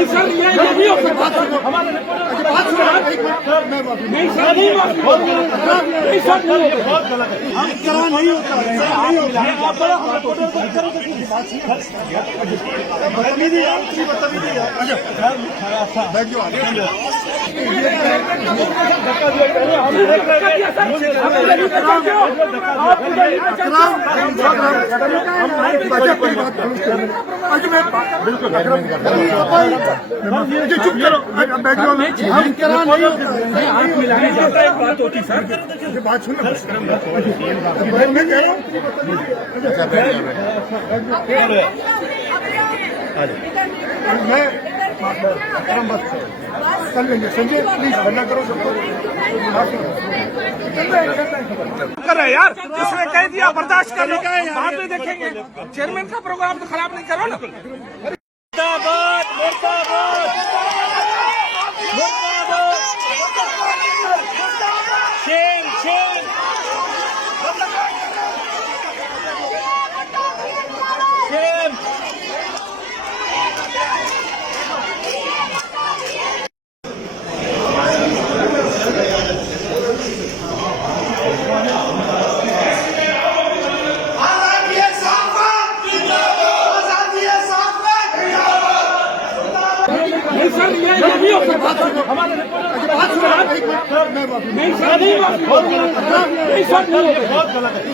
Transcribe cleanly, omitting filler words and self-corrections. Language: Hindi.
नहीं सर, ये नहीं हो सकता। हमारे नहीं सर, नहीं सर, बहुत गलत है। हम करा नहीं होता है, आप बड़ा बदतमीजी यार, बदतमीजी यार। बिल्कुल हाथ मिलाने जाता है, बात होती सर, बात सुन कर लेंगे। संजय प्लीज बंदा करो सबको। कर रहे यार, उसने कह दिया बर्दाश्त कर लो, बाद में देखेंगे। चेयरमैन का प्रोग्राम तो खराब नहीं करो ना। मुर्दाबाद मुर्दाबाद मुर्दाबाद, शेम शेम, शेम। नहीं सर, ये नहीं हो सकता। हमारे नहीं सर, नहीं सर, बहुत गलत है।